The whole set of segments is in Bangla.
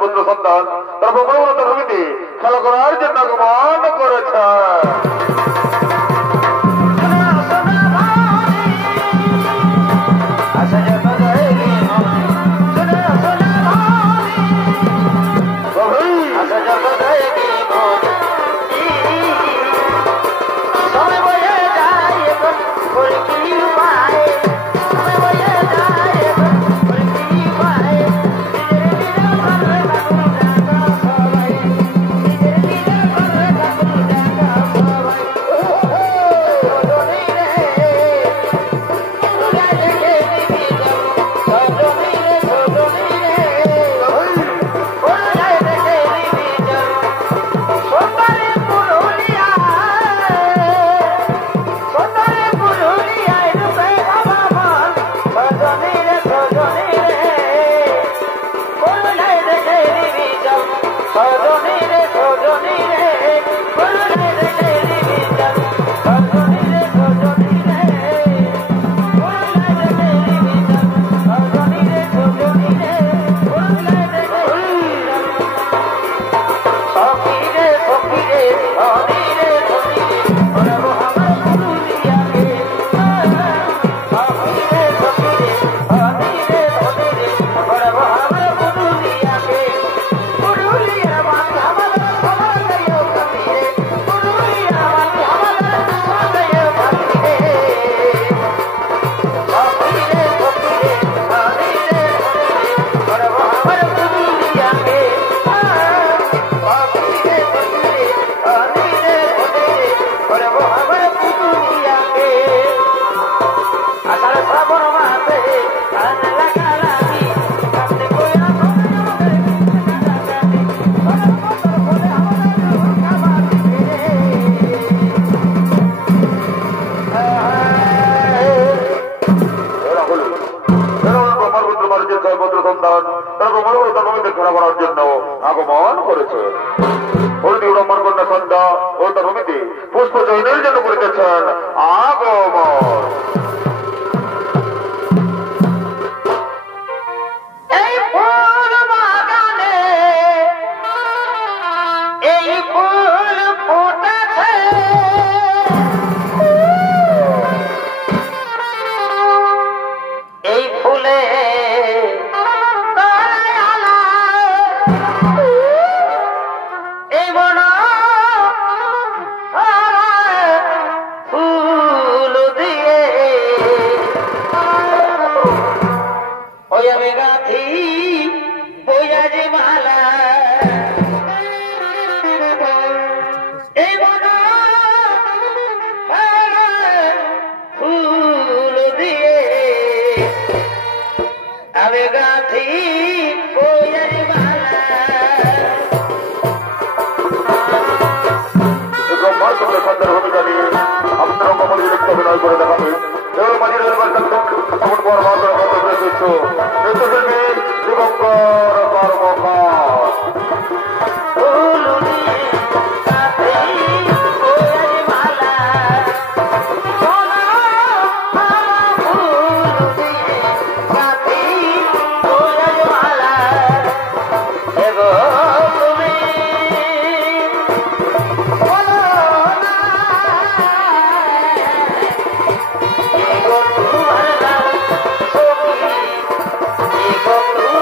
পুত্র সন্তান তার প্রবণতা ভূমিতে খেলা করার জন্য আগমন করেছে। আগমন করেছে ব্রহ্মণ কন্যা সন্ধ্যা ও তার ভূমিতে পুষ্প চয়নের জন্য করিতেছেন আগমন। Go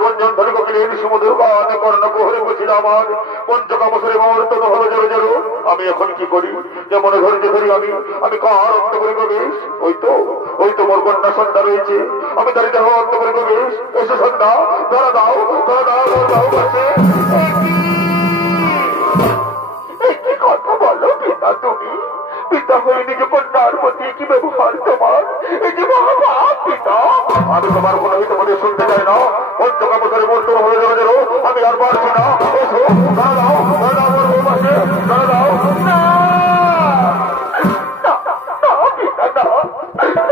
কোনজন ধরে কপিলের সমুদ্র গান কর্ণ কোহরে বসিল আমার পঞ্চকা বছরে মুহূর্ত হলো জোরে জোরে আমি এখন কি করি যেমন ধৈর্য ধরি আমি কার অন্ত করে প্রবেশ ওই তো মোর কন্যা সন্ধ্যা রয়েছে আমি তার দেহ অন্ত করে প্রবেশ এসে সন্ধ্যা ধরা দাও মোর বাহু কাছে একটি কথা বলো পিতা তুমি পিতা হয়ে নিজ কন্যার প্রতি কি ব্যবহার তোমার এই যে মহাপাপ পিতা আমি তোমার কোনো হিত মনে শুনতে চাই না পঞ্চকা বছরে মূর্ত হয়ে যাবে আমি আর পারছি না এসো ধরা দাও মোর বাহু কাছে ধরা দাও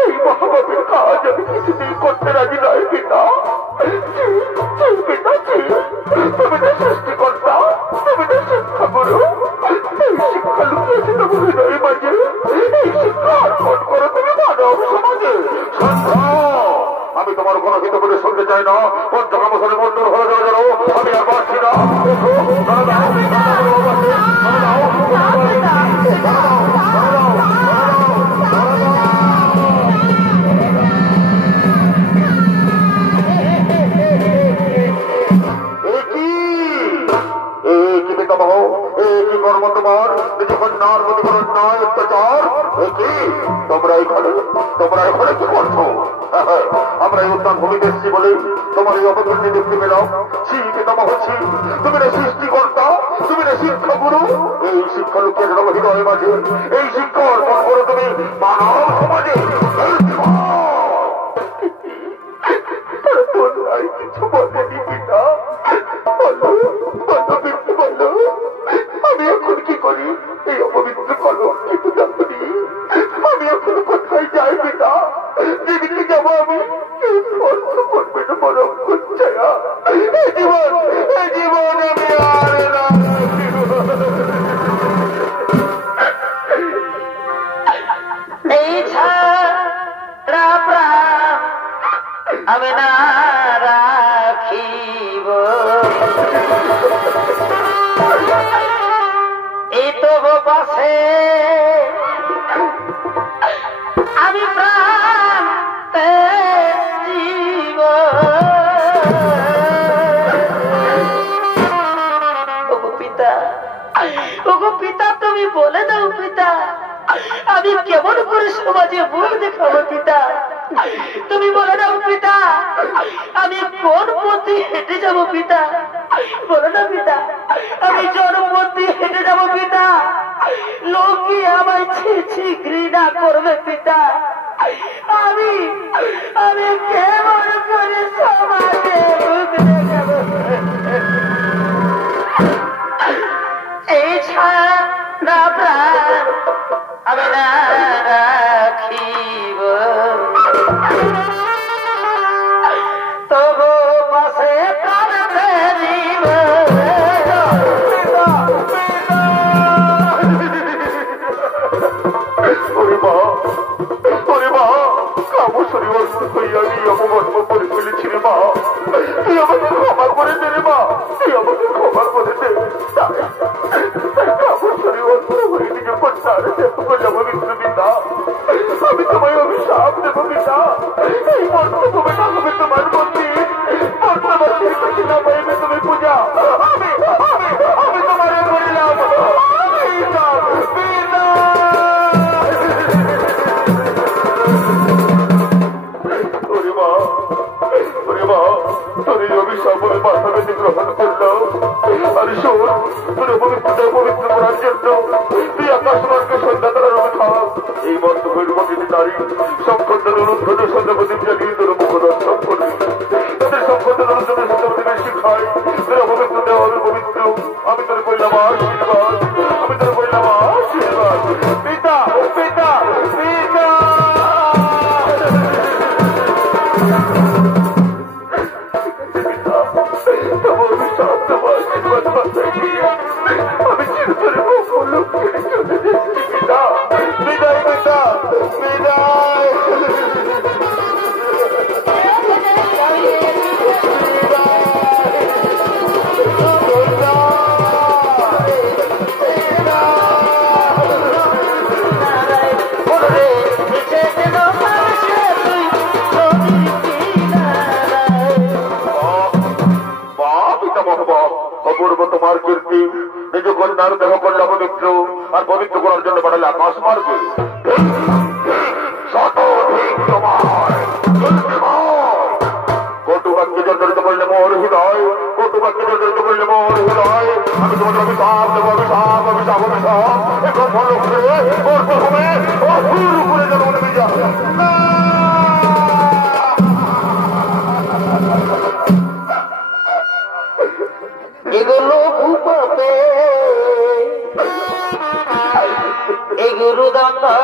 এই মহাপাপের কাজ আমি কিছুতেই করতে রাজি নয় পিতা পিতা তুমি না সৃষ্টিকর্তা তুমি না শিক্ষা করো এই শিক্ষা লুকিয়েছে তোমার হৃদয়ের মাঝে এই শিক্ষা অর্পণ করো তুমি মানব সমাজে আমি তোমার কোনো হিত করে শুনতে চাই না পঞ্চকা বছরে মন্ডল হয়ে যাবে আমি আর পারছি না কর্ম তোমার নিজ কন্যার প্রতি কোন অন্যায় অত্যাচার তোমরা এখানে কি করছো আমরা এই উদ্যান ভূমিতে এসেছি বলে তোমার এই অবতরণী দেখতে পেলাম তুমি না সৃষ্টিকর্তা তুমি না শিক্ষাগুরু এই শিক্ষা লোকের হৃদয়ের মাঝে এই শিক্ষা অর্পণ করো তুমি মানব সমাজে কিছু বলেনি পিতা বলো আমি এখন কি করি এই অপবিত্র কলম কিন্তু দেখনি আমি এখন কোথায় যাই পিতা যেদিকে যাবো আমি স্পর্শ করবে না মরম করছে জীবন আমি আর এই ছাড়া প্রাণ আমি না রাখিব এই তো পাশে আমি প্রাণ জীব ওগো পিতা তুমি বলে দাও পিতা আমি কেমন করে সমাজে মুখ দেখাবো পিতা তুমি বলে দাও পিতা আমি কোন পথে হেঁটে যাবো পিতা বলো না পিতা আমি জনপথে হেঁটে যাবো পিতা লোকে আমায় ছি ঘৃণা করবে পিতা আমি কেমন করে সমাজে মুখ দেখাবো এই ছাড়া প্রাণ আমি না রাখিব তবু পাশে প্রাণ দিব অপকর্ম করে ফেলেছি রে মা তুই আমাকে ক্ষমা করে দে রে মা তুই আমাকে ক্ষমা করে দে আমি তোমায় অভিশাপ দেবো পিতা এই মন্ত্র তুমি না হবে তোমার মন্দির মন্ত্রবাসীর কাছে না পাইবে তুমি পূজা আমি তোমারে করিলাম তোর এই অভিশাপ আমি মাথা বেঁধে গ্রহণ করলাম আর শোন তোর পবিত্রতা পবিত্র করার জন্য তুই আকাশ মার্গে সন্ধ্যা তারার খাওয়া এই মন্ত্র প্রকৃতি নারী সংকটন অনুদ্ধত সন্ধ্যাপতি জাগিয়ে তোর মুখ দর্শন করবি তাদের সংকটন অনুদ্ধত সন্ধ্যাপতিকে শিখাই তোর অপবিত্র দেওয়া হবে পবিত্র আমি তোর কইলাম আশীর্বাদ পিতা পিতা পিতা আমি চিরতরে বিদায় পিতা বিদায় অপূর্ব তোমার কীর্তি নিজ কন্যার দেহ করলে পবিত্র আর পবিত্র করার জন্য পাঠালে আকাশ মার্গে শতধিক তোমার কটুবাক্যে জর্জরিত করলে মোর হৃদয় কটুবাক্যে জর্জরিত করলে মোর হৃদয় আমি তোমাদের অভিশাপ দেবো অভিশাপ অভিশাপ অভিশাপ এখন ভালো করে ওর প্রথমে অসুর করে যেন নেমে যায় এগুলো ভূপাপে এগুলো দান্দা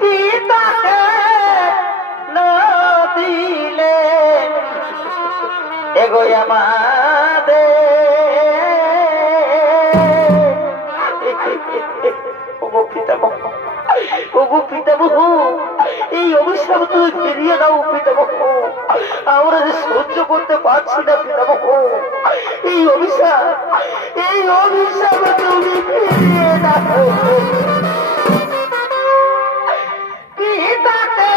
পিতাকে না দিলে এগোই আমাদের পিতামহ এই অভিশাপ তুমি ফিরিয়ে দাও পিতামহ আমরা যে সহ্য করতে পারছি না পিতামহ এই অভিশাপ তুমি ফিরিয়ে দাও পিতাকে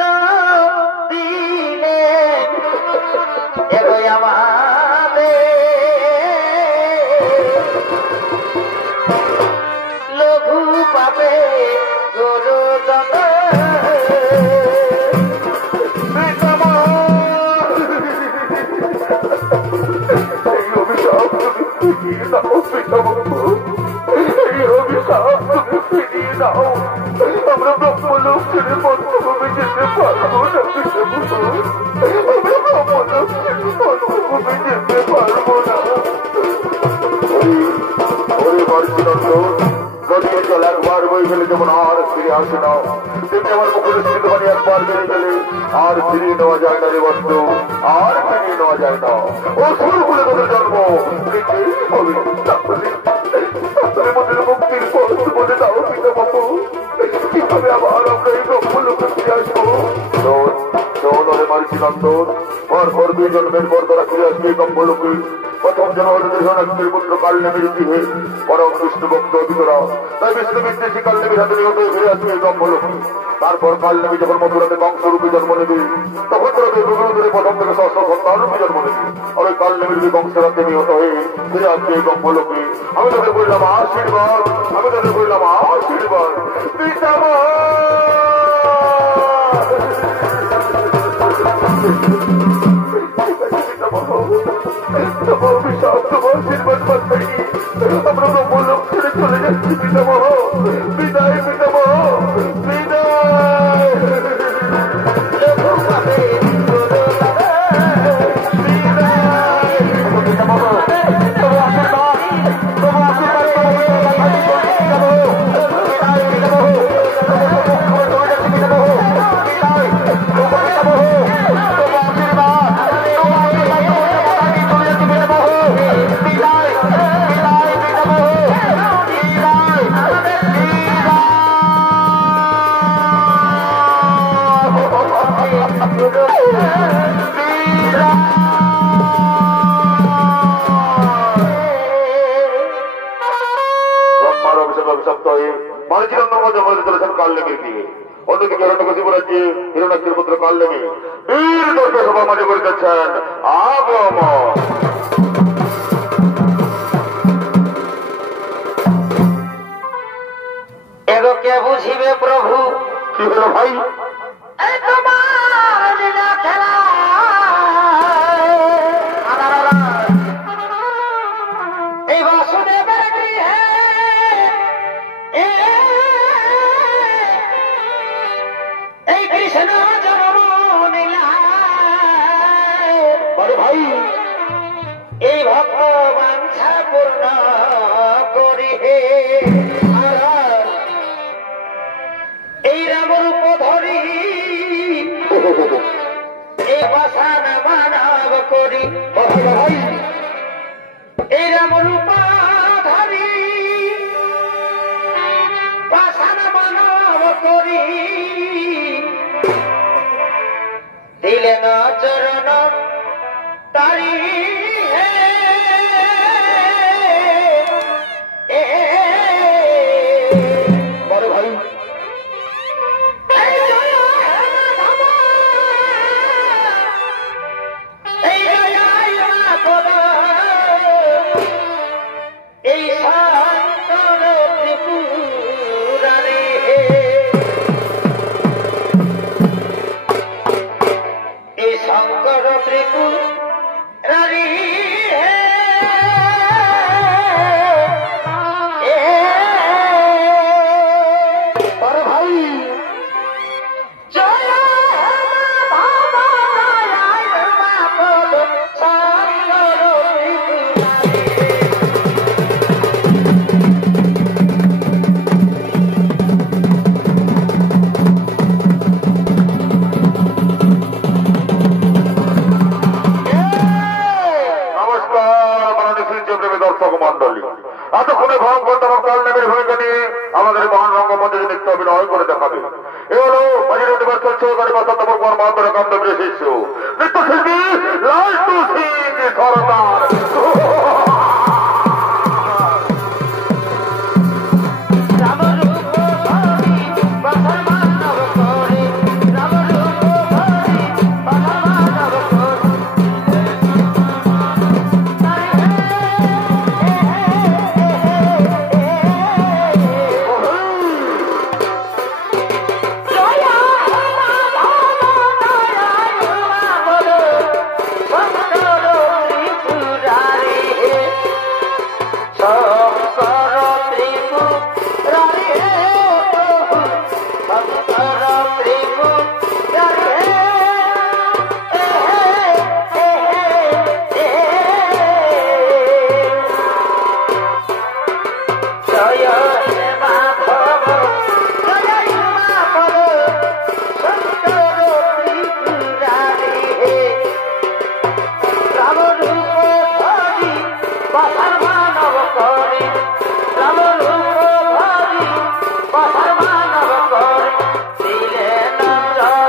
না দিলে এগোই আমাদের লঘু পাবে গরু দাদা এই অভিশাপ তুমি ফিরিয়ে দাও এই অভিশাপ তুমি ফিরিয়ে দাও আমরা ব্রহ্মলোক ছেড়ে পদ্মভূমি যেতে পারবো না আমরা ব্রহ্মলোক ছেড়ে পদ্মভূমি যেতে পারবো না ওরে বার্ষিনন্দন নদীর জল একবার বই গেলে যেমন আর ফিরে আসে না তেমনি আমার মুখের স্থিত বাণী একবার বেড়ে গেলে আর ফিরিয়ে নেওয়া যায় না রে বন্ধু আর ফিরিয়ে নেওয়া যায় না ও শুরু করে তোদের জন্ম নিতেই হবে তাহলে মনের মুক্তির পথ বলে দাও পিতা বাবু কিভাবে আবার আমরা এই ব্রহ্মলোকে ফিরে আসবো নরে মার্চিনন্দন পর 2 জন্মের পর তারা ফিরে আসবে এই ব্রহ্মলোকে প্রথম জনদের পুত্র কাল নেমের গৃহে পরম বিষ্ণু ভক্ত অধিকরা তাই বিষ্ণু বিদ্বেষী কাল নেমীর হাতে নিহত ফিরে আসবে এই ব্রহ্মলোকে তারপর কাল নেমী যখন মথুরাতে কংসরূপে জন্ম নেবে তখন তারা ধরে প্রথম থেকে সহস্র সন্তানরূপে জন্ম নেবে আর ওই কাল নেমীর কংসের হাতে নিহত হয়ে ফিরে আসবে এই ব্রহ্মলোকে আমি তাদের বললাম আশীর্বাদ পিতামহ অভিশাপ তোমার আশীর্বাদ পাই আমরা ব্রহ্মলোক ছেড়ে চলে যাচ্ছি পিতামহ বিদায় পিতামহ বিদায় অন্যদিকে হিরণ্যকশিপু রাজ্যে হিরণ্যাক্ষের পুত্র কাল নেমে বীর দর্শক সভা মাঝে করিতেছেন আগমন এগোকে বুঝিবে প্রভু কি হলো ভাই তোমার লীলা খেলা এই বাসুদেবের গৃহে এই কৃষ্ণ জন্ম লীলা ভাই এই ভক্ত বাঞ্ছা পূর্ণ করি এই রামরূপ ধরি এই বাসান মানব করি এই রামরূপ ধরি বাসান মানব করি দিলেন চরণ তারি বড় ভাই সহকারী বাসা তোমার মাধ্যমে কাম দেবে এসেছ নৃত্যশিল্পী লালটু সিং সরদার। Bye.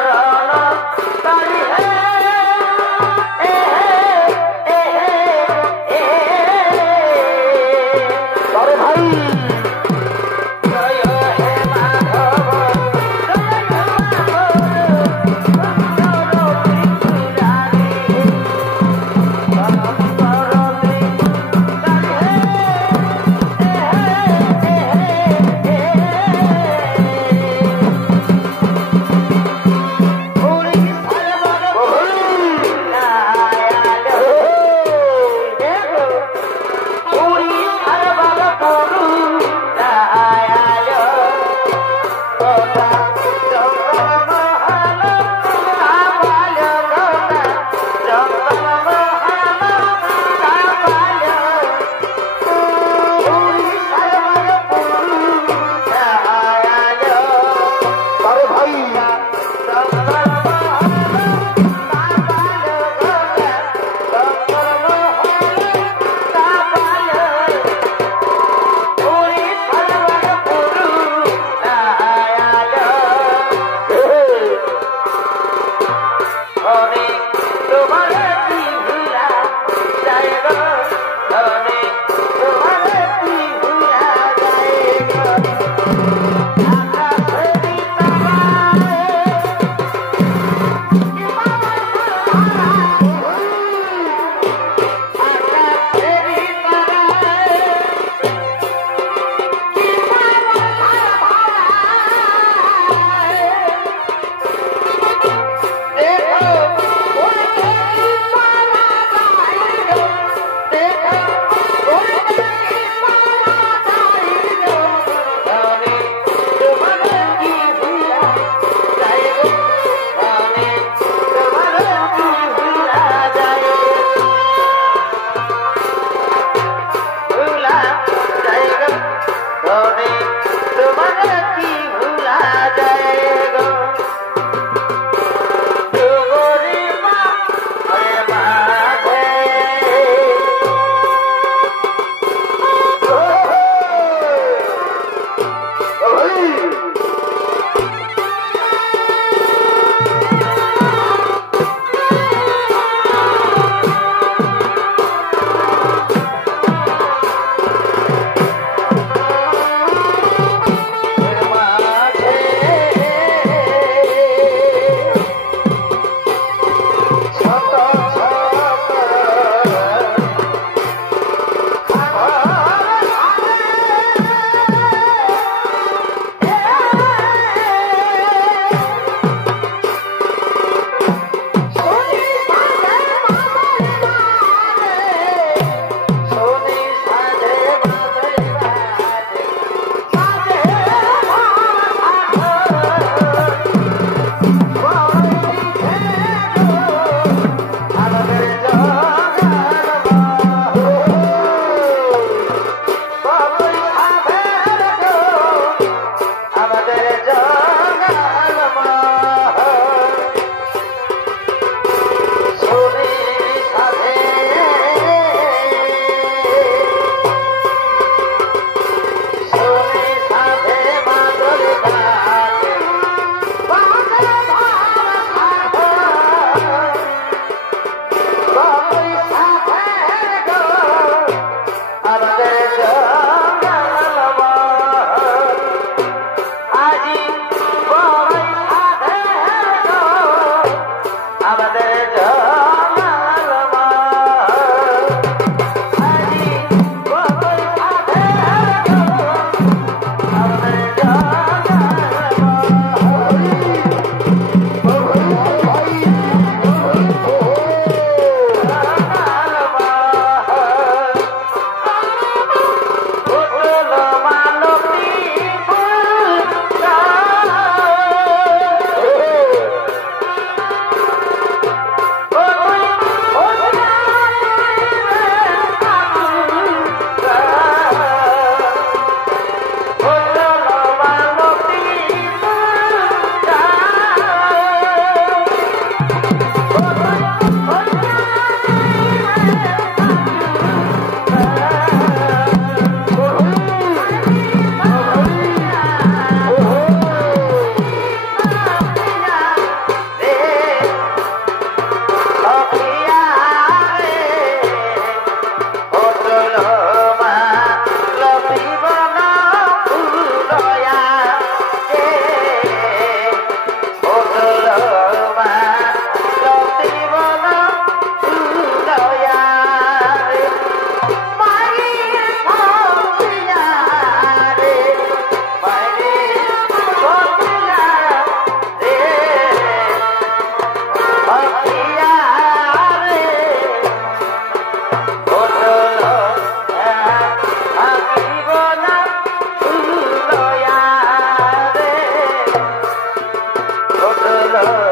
Oh,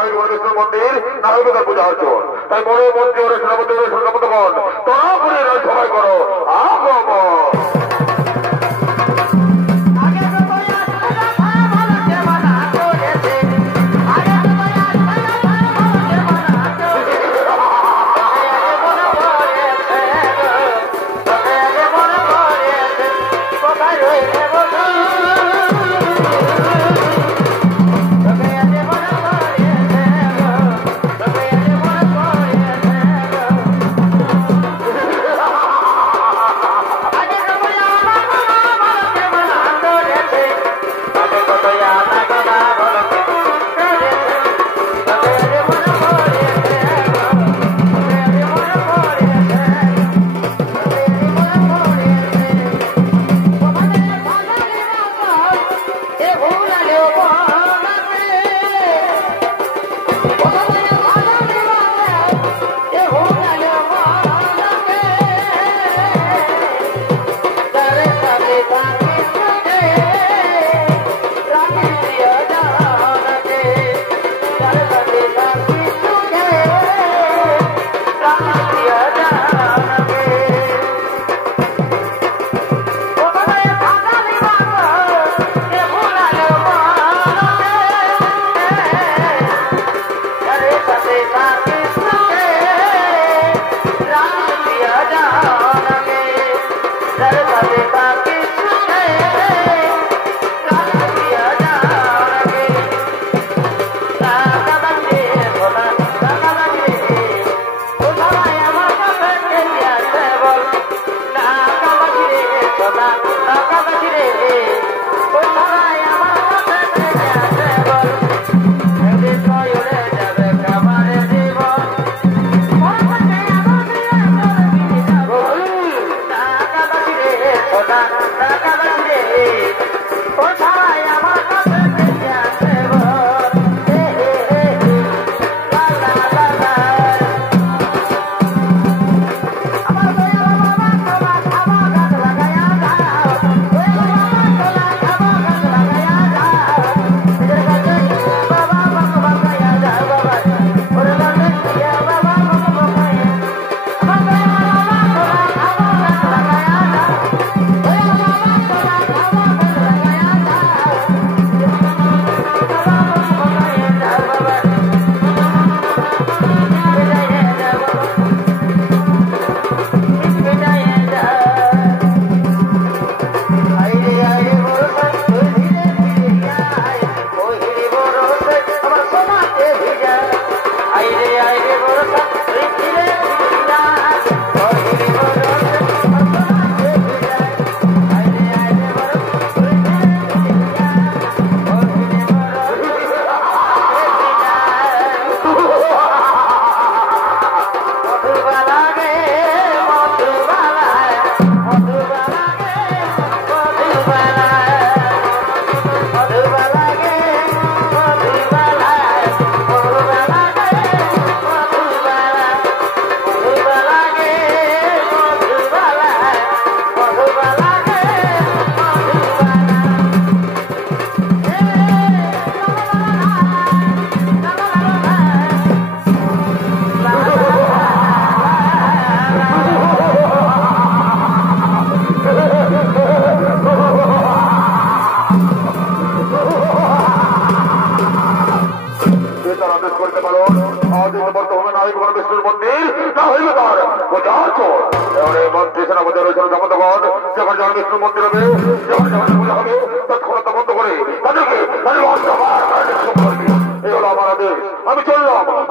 হয় বিষ্ণুর মন্দির, না হইবে তার পূজা অর্চন। তাই বড় মন্ত্রী ওরে সেনাপতি ওরে সেনাপতিগণ তোরা করে সবাই করো আগমন।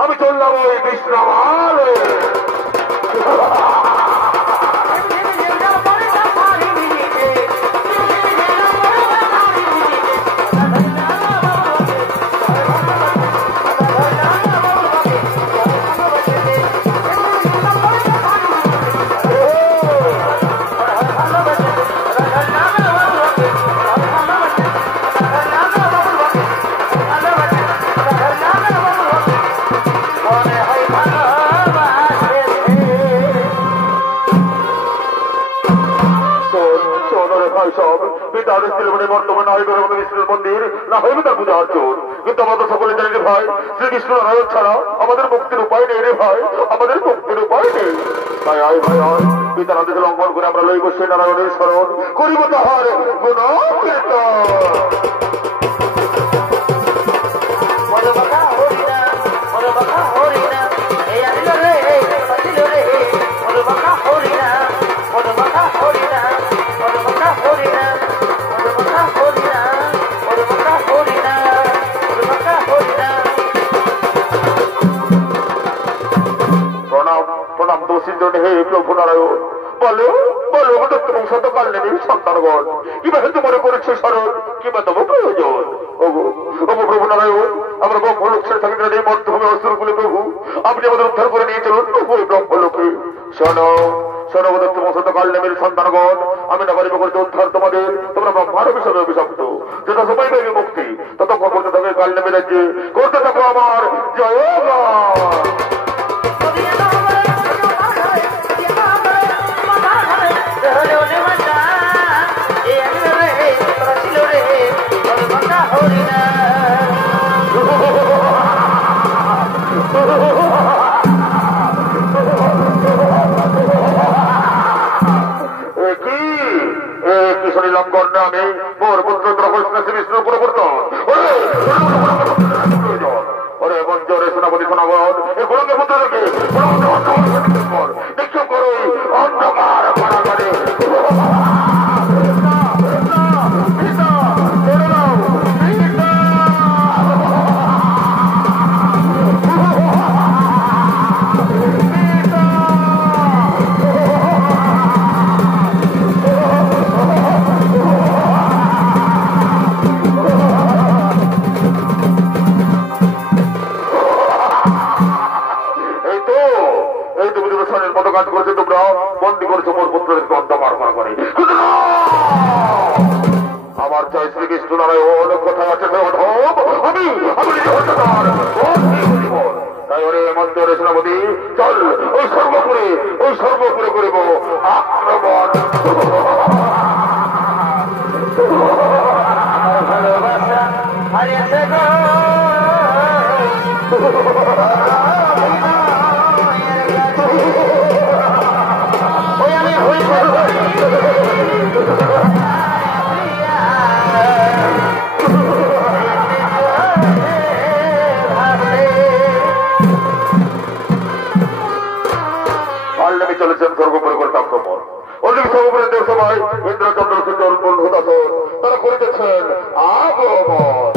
আমি চললাম ওই বিশ্রামালয়ে। কোথায় সব পিতা আদেশ দিলে বলে বর্তমানে না হইবে কৃষ্ণের মন্দির না হইবে তার পূজা অর্জন কিন্তু আমাদের সকলে জানি রে ভাই শ্রীকৃষ্ণ নারায়ণ ছাড়া আমাদের মুক্তির উপায় নেই রে ভাই আমাদের মুক্তির উপায় নেই তাই আয় ভাই আয় পিতার আদেশ লঙ্ঘন করে আমরা লইব সেই নারায়ণের স্মরণ করিব তাহার প্রণাম দোষীর জন্য হে প্রভু নারায়ণ বলো বলো হঠাৎ এবং শতকাল নেই সন্তানগণ কিভাবে তোমার করেছে স্মরণ কিংবা তবু প্রয়োজন ওগো ওগো প্রভু নারায়ণ আমরা ব্রহ্মলোক ছেড়ে থাকি এই মধ্যভূমি অস্ত্রগুলি প্রভু আপনি আমাদের উদ্ধার করে নিয়ে চলুন প্রভু এই ব্রহ্মলোকে শোনো সর্বদত্ত শতকাল নেমের সন্তানগণ আমি না পারিব করতে উদ্ধার তোমাদের তোমরা ব্রহ্মার বিষয়ে অভিশপ্ত যত সময় পাইবে মুক্তি ততক্ষণ করতে থাকবে কাল নেমে রাজ্যে করতে থাকো আমার জয় লঙ্ঘন নামে মোর পুত্র বিষ্ণু পুরবর্তন ওরে মঞ্জরে সেনাপতি সোনাগণ এ গোলঙ্গের পুত্র দেখে নিক্ষেপ করো অন্ধকার কারাগারে বন্দী করেছে মোর পুত্রদেরকে অন্ধকার করা করে আমার চাই শ্রীকৃষ্ণ নারায়ণ কোথায় আছে আমি তাই ওরে মন্দিরে সেনাপতি চল ওই সর্বপুরে করিব আক্রমণ চলেছেন সর্বোপরি করে আক্রমণ অনেক সর্বোপরি দেশ সবাই ইন্দ্রচন্দ্র সুন্দর বন্ধুদাসন তারা করিতেছেন আগমন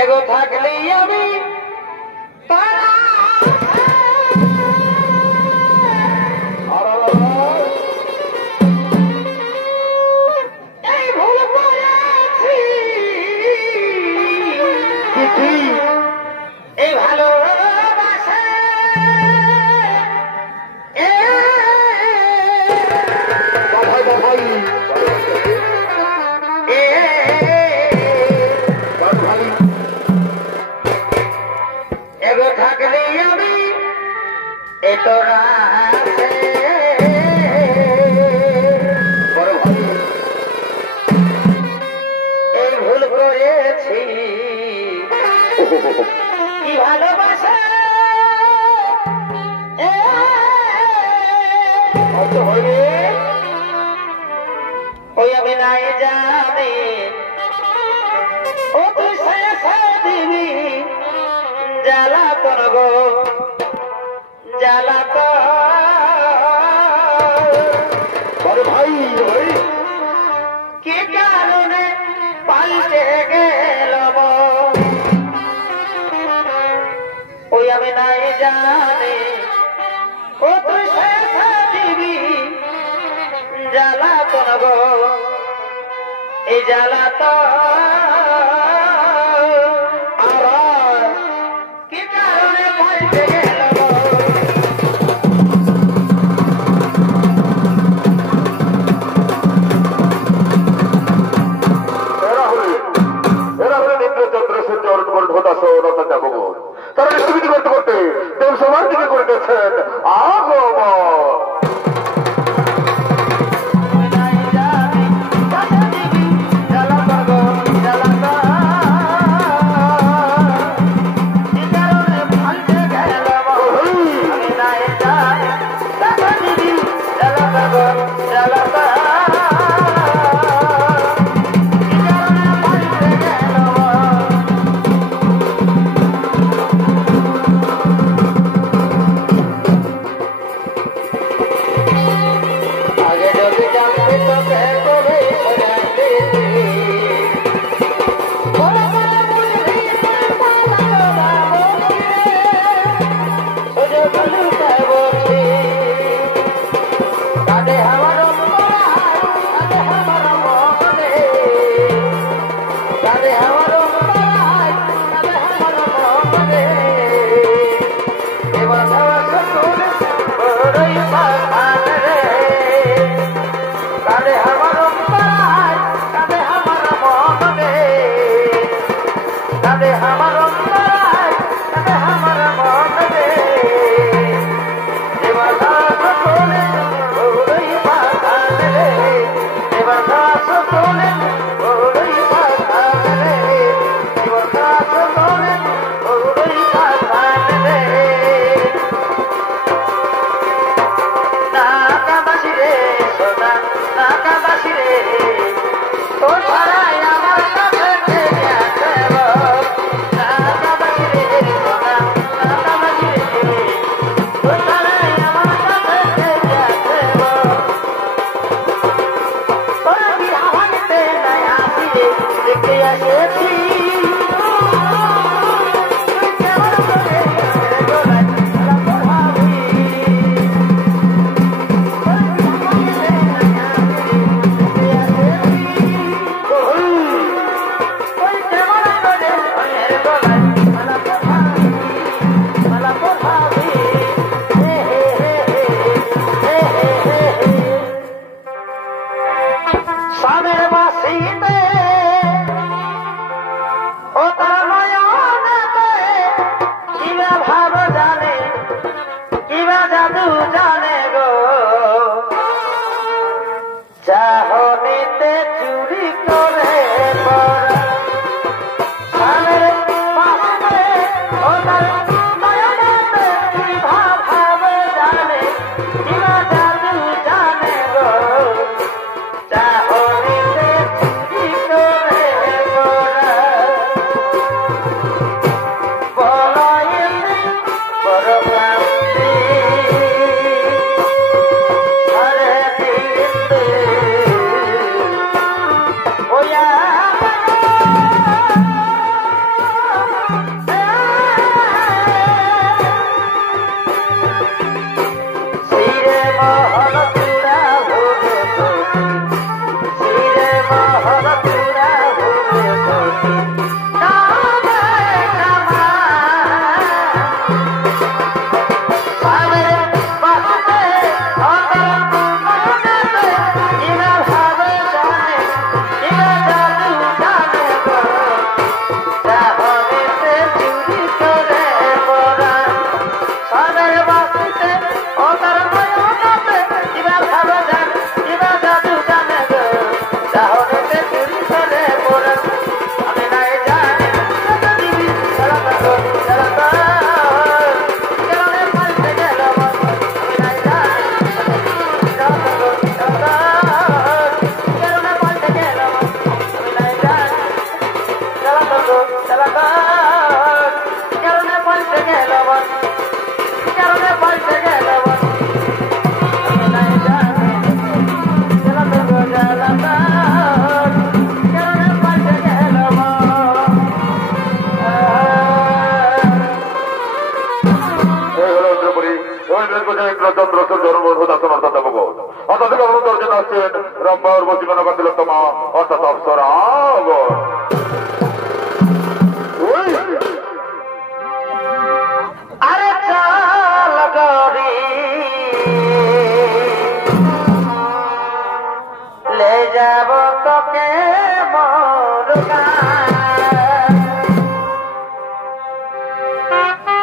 এগো থাকলেই আমি এই ভালো এগো থাকলে আমি তোরা এই ভুল করেছি কি ভালোবাসা ওই আমি নাই জানি ও তুই দিবি জ্বালাতন গো জ্বালাতন ভাই কি কারণে পাল্টে গেল ওই আমি নাই জানি ও তুই দিবি জ্বালাতন গো এই জ্বালাতন কি কারণে পাল্টে গেল এরা হলেন ইন্দ্রচন্দ্র সূর্য অরুণ বন্ধুদাস তারা নিষ্ঠুবিধি করতে করতে দেব সবার দিকে করে করছেন আগমন।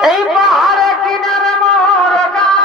এই পাহাড়ে কিনারে মোর গাঁ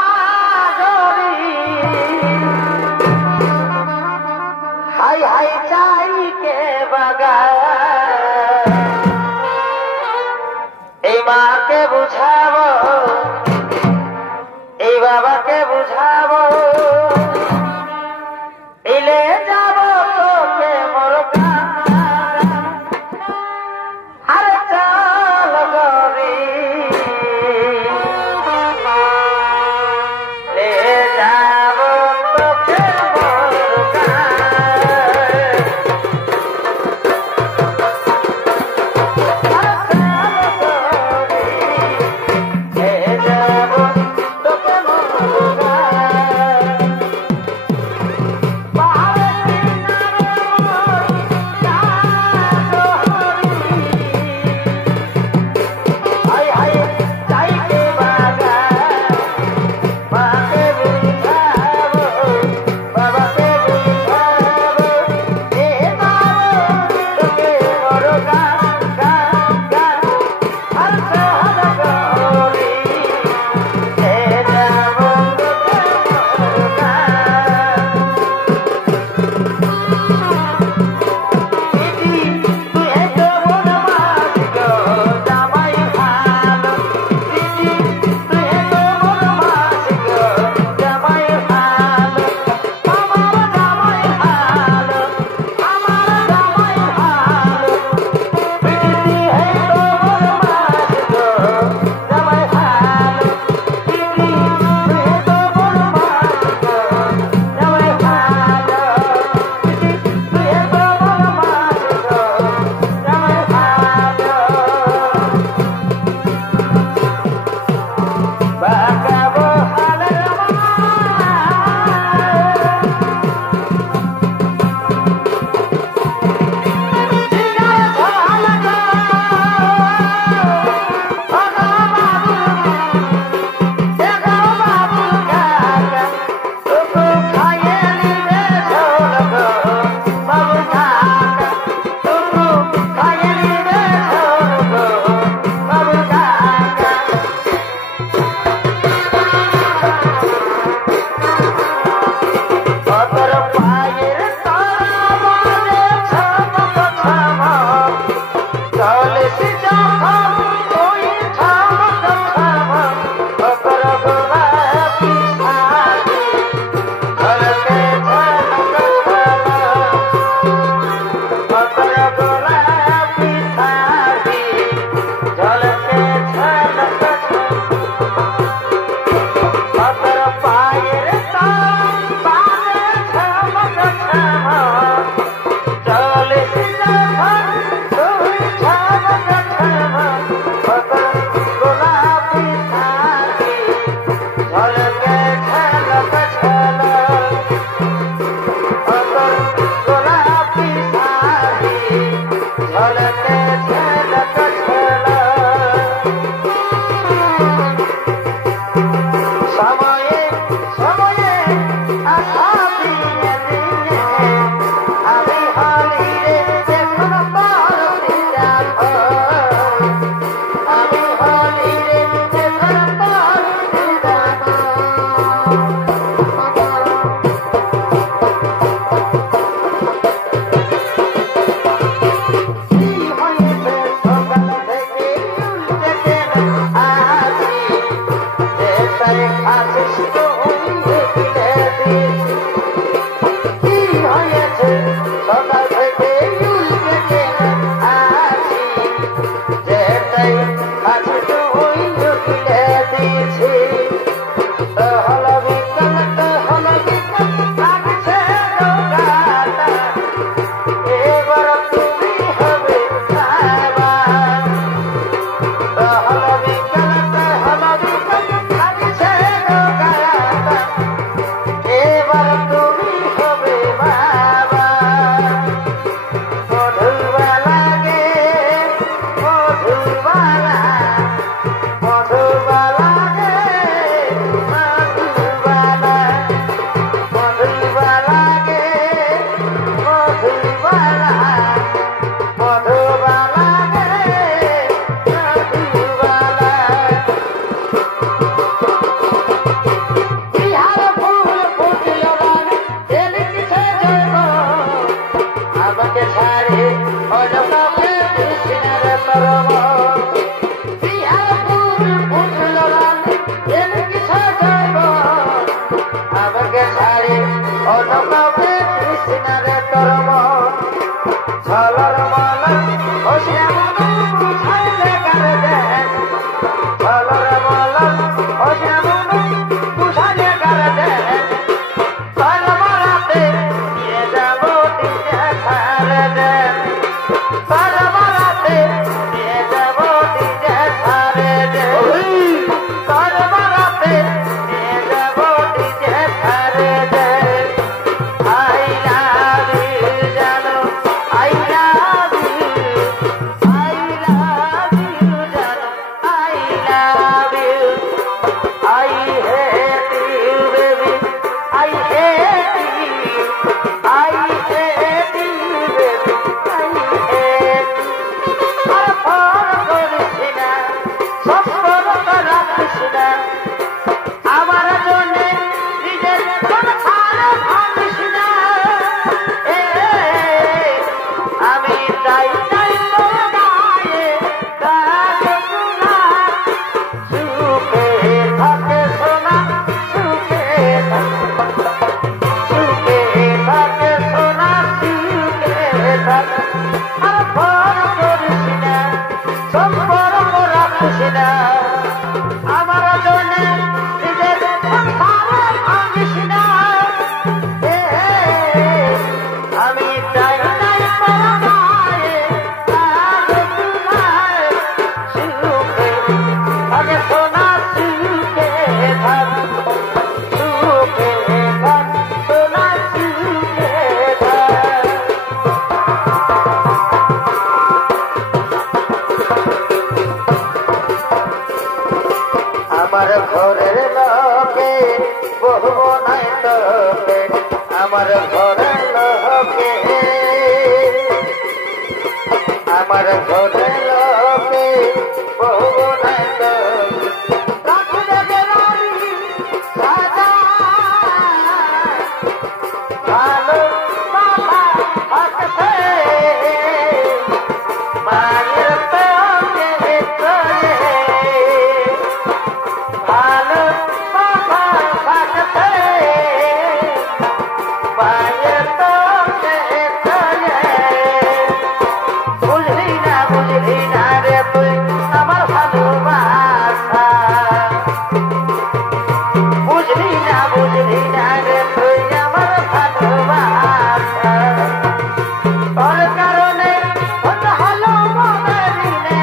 বহু নাই তোকে আমার ঘরে লোকে আমার ঘরে লোকে বহু নাই তোকে ভালো বাবা হাতে মায়ের তোকে তোরে ভালো বাবা হাতে মায়ের তোকে তোরে বুঝলি না রে তুই আমার ভালোবাসা বুঝলি না রে তুই আমার ভালোবাসা তোর কারণে হলো মনের দিনে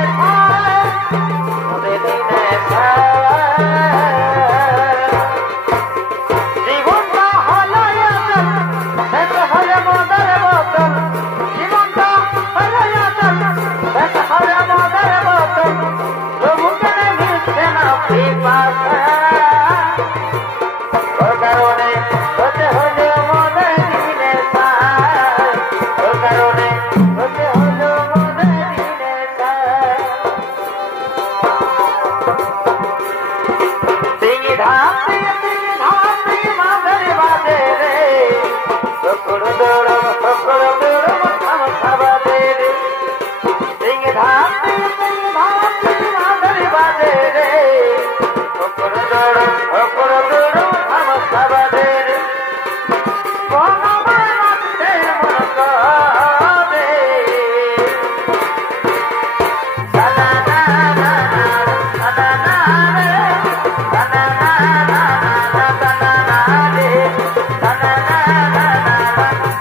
জীবনটা হলো শেষ হয়ে মদের বোতল জীবনটা হলো শেষ হয়ে মদের বোতল তবু কেন মিশছে না পিপাসা তোর কারণে হতে হলো মনের দিনে তোর কারণে হতে হলো মনের দিনে তিঙি ধাম দিয়ে মাঝের বাজে রে সকল দৌড়ম খাবাদে রে তিঙি ধাম দিয়ে মাঝের বাজে রে সকল দৌড়ম খাবাদে রে কোন আমার মাঝে মন করে সাদা না না সাদা না রে সাদা না না সাদা না রে সাদা না না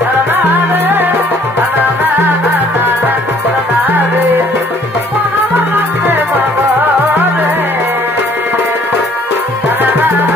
সাদা না রে সাদা না না সাদা রে কোন আমার মাঝে মন করে সাদা না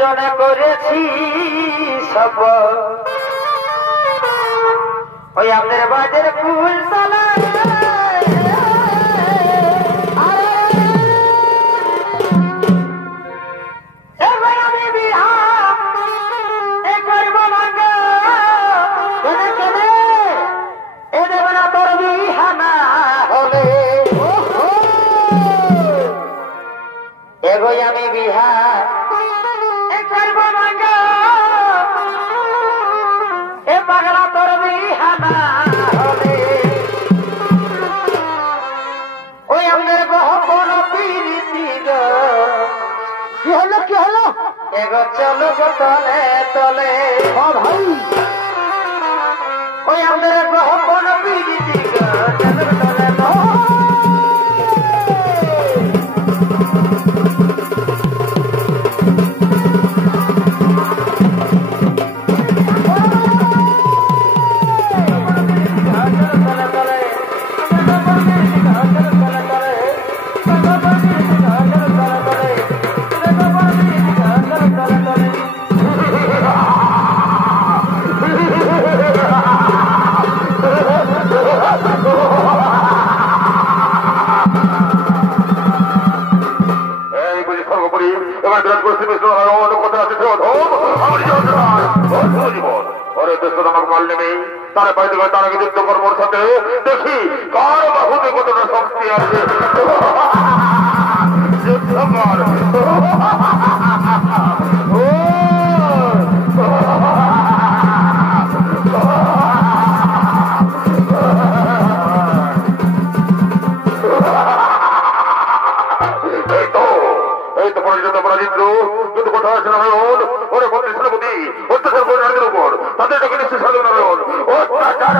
দুজনে করেছি সব ওই আমাদের বাজের ফুল তলা আমি বিহা এ করব ভাঙ্গ এ দেব না তোর বিহানা হলে এগোই আমি বিহা এ করব ভাঙ্গ এ পাগলা তোর বিহানা হলে ওই আমাদের গহবর প্রীতি গো কি হলো এগো চলো গো তলে তলে ভাই ওই আমাদের গহবর প্রীতি গো চলো গো তলে তারা পাইতে পারে তার আগে যুদ্ধ কর্মর সাথে দেখি কার বাহুতে কতটা শক্তি আছে যুদ্ধ কর এই তো পরাজিত পরাজিত কিন্তু কোথাও আছে নারায়ণ ওরে মন্ত্রী সেনাপতি অত্যাচার করে নারীদের উপর তাদের ডেকে নিচ্ছে সাধু নারায়ণ অত্যাচার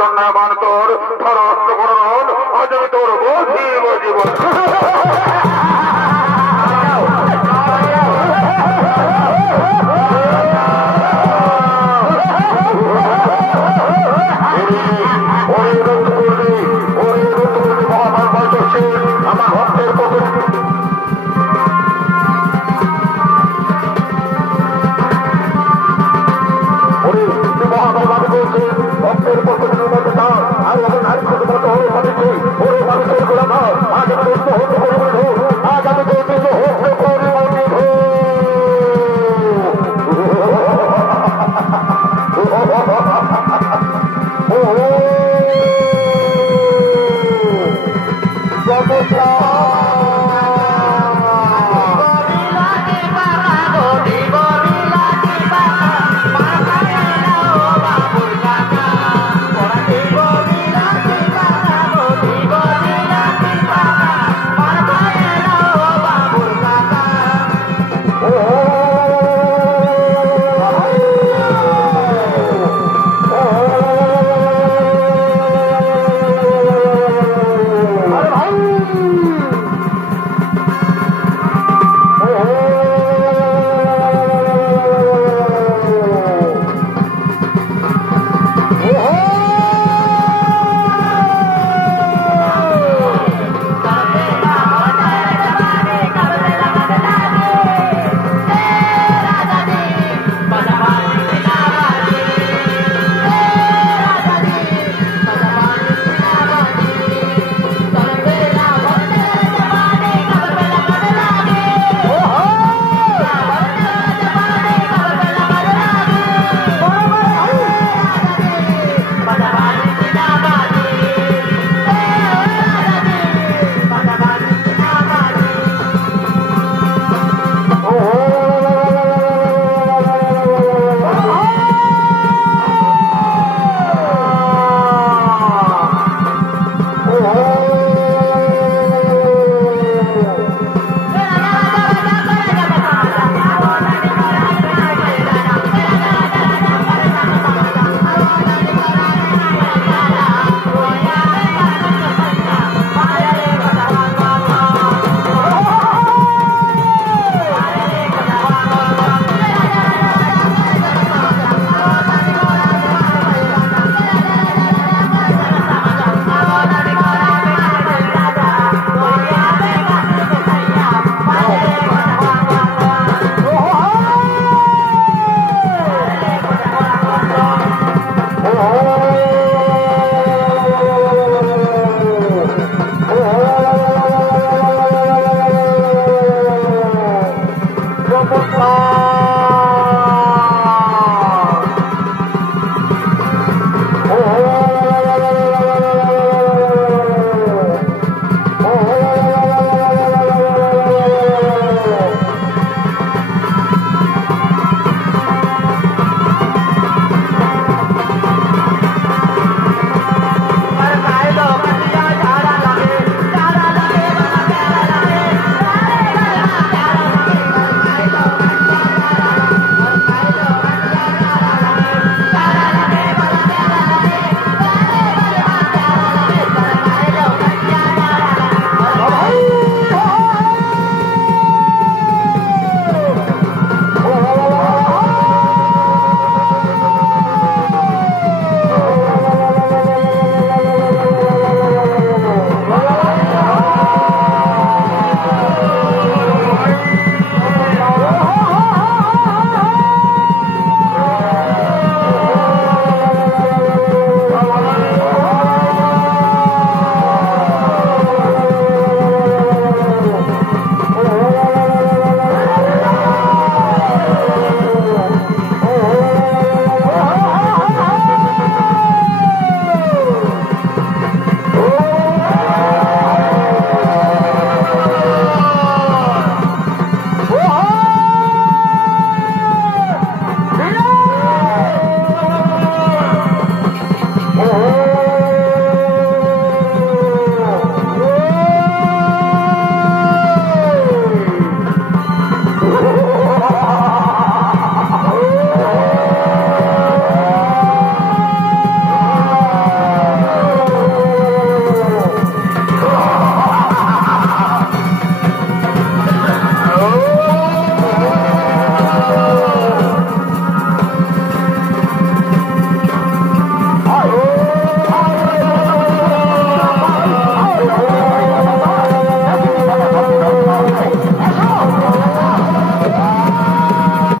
দণ্ডায়মান তোর ধর অস্ত্র করণ আজ আমি তোর বধিব জীবন আমার ভক্তের পক্ষে ভক্তের পক্ষে আর এখন আর ছোট মতো হয়ে পাঠিয়েছি ওরে মানুষের গোলাম আজ আমি হতে করবো আজ আমি হতে করবো Oh!